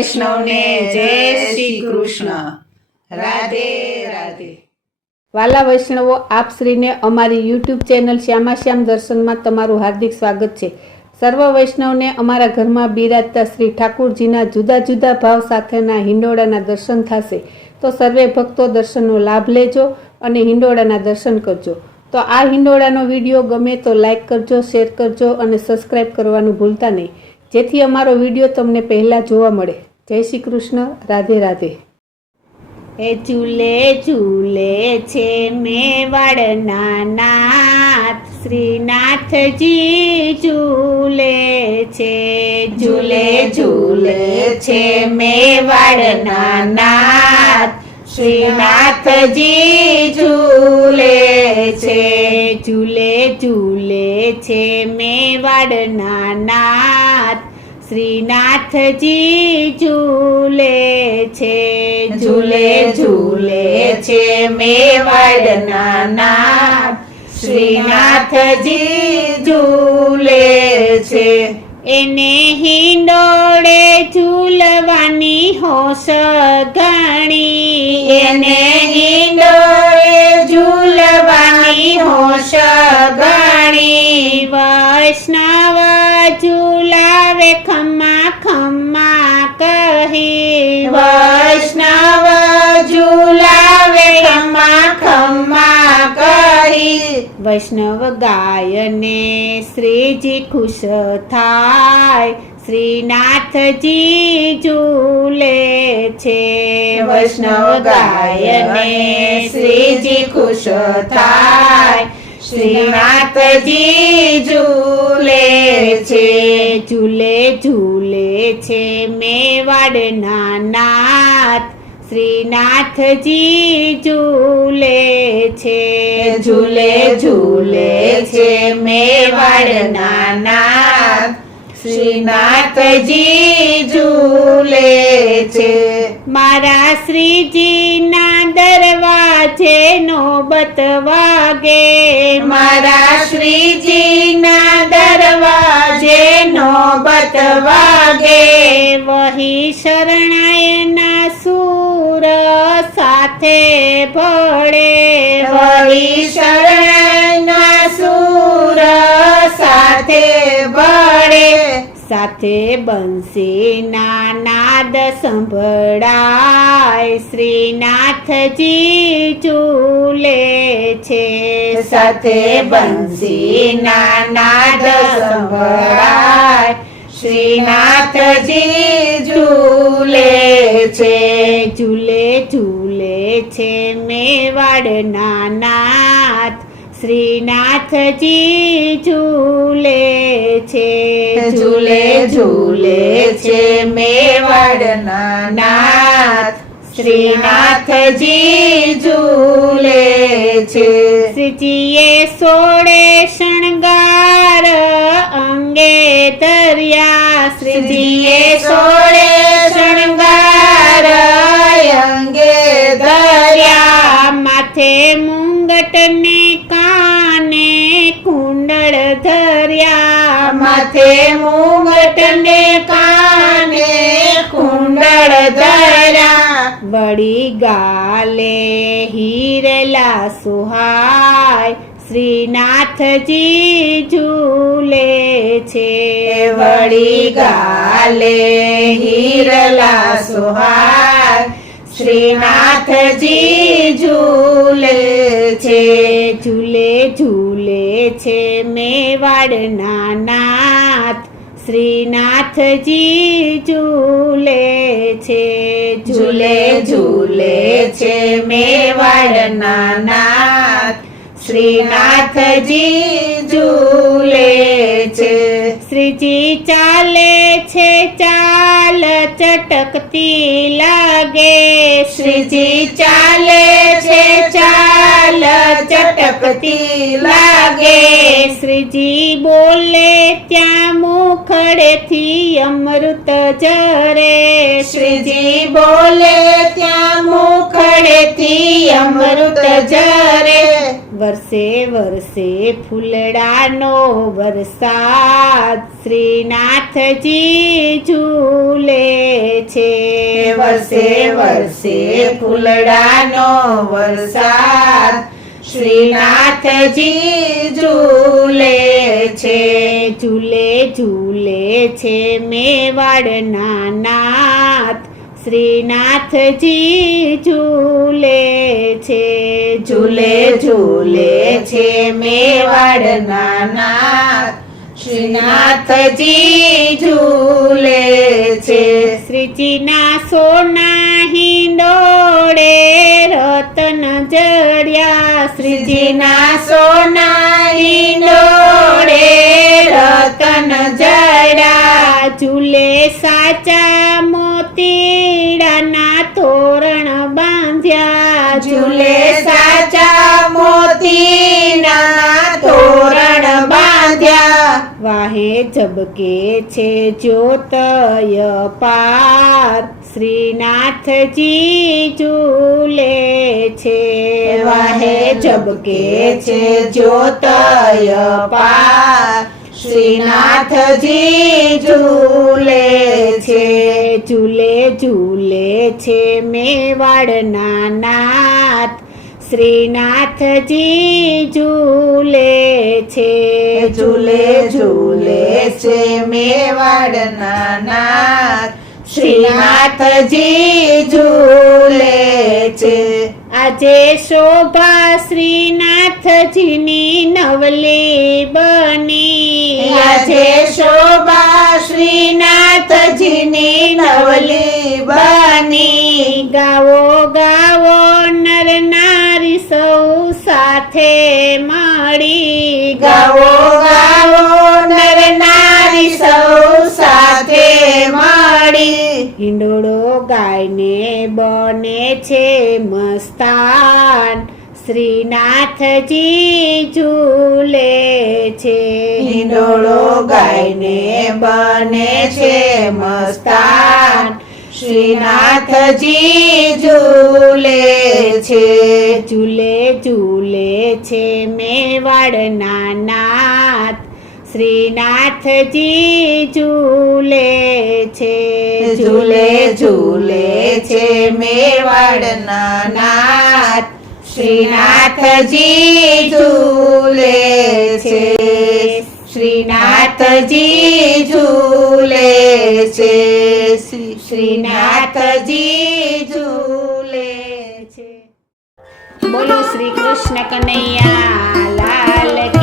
વૈષ્ણવને જય શ્રી કૃષ્ણ. રાધે રાધે. વાલા વૈષ્ણવો, આપ શ્રીને અમારી યુટ્યુબ ચેનલ શ્યામાશ્યામ દર્શનમાં તમારું હાર્દિક સ્વાગત છે. સર્વ વૈષ્ણવને અમારા ઘરમાં બિરાજતા શ્રી ઠાકુરજીના જુદા જુદા ભાવ સાથેના હિંડોળાના દર્શન થશે. તો સર્વે ભક્તો દર્શનનો લાભ લેજો અને હિંડોળાના દર્શન કરજો. તો આ હિંડોળાનો વિડીયો ગમે તો લાઈક કરજો, શેર કરજો અને સબસ્ક્રાઈબ કરવાનું ભૂલતા નહીં, જેથી અમારો વિડીયો તમને પહેલાં જોવા મળે. જય શ્રી કૃષ્ણ. રાધે રાધે. એ ઝૂલે ઝૂલે છે મેવાડના નાથ, શ્રીનાથજી ઝૂલે છે. ઝૂલે ઝૂલે છે મેવાડના નાથ, શ્રીનાથજી ઝૂલે છે. ઝૂલે ઝૂલે છે મેવાડના નાથ, શ્રીનાથજી ઝૂલે છે. ઝૂલે ઝૂલે છે મેવાડના નાથ, શ્રીનાથજી ઝૂલે છે. એને હિંડોળે ઝૂલવાની હોશ ઘણી, એને હિંડોળે ઝૂલવાની હોશ ઘણી. વૈષ્ણવ ઝૂલાવે ખમ્મા ખમ્મા કહી, વૈષ્ણવ ઝૂલાવે ખમ્મા ખમ્મા કહી. વૈષ્ણવ ગાયને શ્રીજી ખુશ થાય, શ્રીનાથજી ઝૂલે છે. વૈષ્ણવ ગાયને શ્રીજી ખુશ થાય, શ્રીનાથજી ઝૂલે છે. ઝૂલે ઝૂલે છે મેવાડના નાથ, શ્રીનાથજી ઝૂલે છે. ઝૂલે ઝૂલે છે મેવાડના નાથ, શ્રીનાથજી ઝૂલે છે. મારા શ્રીજીના દરવાજે નોબત વાગે, મારા શ્રીજીના દરવાજે નોબત વાગે. વહી શરણાયના સૂર સાથે ભળે, વહી શરણના સૂર સાથે ભળે. સાથે બંસીના નાદ સંભળાય, શ્રીનાથજી ઝૂલે છે. સાથે બંસીના નાદ સંભળાય, શ્રીનાથજી ઝૂલે છે. ઝૂલે ઝૂલે છે મેવાડના નાથ, શ્રીનાથજી ઝૂલે છે. ઝૂલે ઝૂલે છે મેવાડના નાથ, શ્રીનાથજી ઝૂલે છે. શ્રીજીએ સોળે શણગાર અંગે ધર્યા, શ્રીજીએ સોળે શણગાર અંગે ધર્યા. માથે મુંગટ ને કાને કુંડળ ધર્યા, માથે મુંગટ ને કાને કુંડળ ધર્યા. વળી ગાલે હીરેલા સુહાય, શ્રીનાથજી ઝૂલે છે. વળી ગાલે હીરલા સુહાય, શ્રીનાથજી ઝૂલે છે. ઝૂલે ઝૂલે છે મેવાડના નાથ, શ્રીનાથજી ઝૂલે છે. ઝૂલે ઝૂલે છે મેવાડના નાથ, શ્રીનાથજી ઝૂલે છે. શ્રીજી ચાલે છે ચાલ ચટકતી લાગે, શ્રીજી ચાલે છે ચાલ ચટકતી લાગે. શ્રીજી બોલે ત્યાં મુખડેથી અમૃત ઝરે, શ્રીજી બોલે ત્યાં મુખડેથી અમૃત ઝરે. વર્ષે વર્ષે ફૂલડાનો વરસાદ શ્રીનાથજી ઝૂલે છે. વર્ષે વર્ષે ફૂલડાનો વરસાદ શ્રીનાથજી ઝૂલે છે. ઝૂલે ઝૂલે છે મેવાડના નાથ શ્રીનાથજી ઝૂલે છે. ઝૂલે ઝૂલે છે મેવાડના નાથ શ્રીનાથજી ઝૂલે છે. શ્રીજીના સોના હિંડોળે રતન જડ્યા. શ્રીજીના સોના હિંડોળે રતન જડ્યા. ઝૂલે સાચા મોતીડાના તોરણ બાંધ્યા. ઝૂલે સાચા મોતીના તોરણ બાંધ્યા. વાહે ઝબકે છે જ્યોતય પાર શ્રીનાથજી ઝૂલે છે. વાહે ઝબકે છે જ્યોતય પાર શ્રીનાથજી ઝૂલે છે. ઝૂલે ઝૂલે છે મેવાડના નાથ શ્રીનાથજી ઝૂલે છે. ઝૂલે ઝૂલે છે મેવાડના નાથ શ્રીનાથજી ઝૂલે છે. આજે શોભા શ્રીનાથજીની નવલી બની. આજે શોભા શ્રીનાથજીની નવલી બની. ગાવો ગાવો નર નારી સૌ સાથે મળી. ગાવો ગાવો નર નારી સૌ સાથે મળી. હિંડોળો ગાયને બને છે મસ્તાન શ્રીનાથજી ઝૂલે છે. હિંડોળો ગાયને બને છે મસ્તાન શ્રીનાથજી ઝૂલે છે. ઝૂલે ઝૂલે છે મેવાડના નાથ શ્રીનાથજી ઝૂલે છે. ઝૂલે ઝૂલે છે મેવાડના નાથ શ્રીનાથજી ઝૂલે છે. શ્રીનાથજી ઝૂલે છે. શ્રીનાથજી ઝૂલે છે. બોલો શ્રી કૃષ્ણ કનૈયા લાલ કી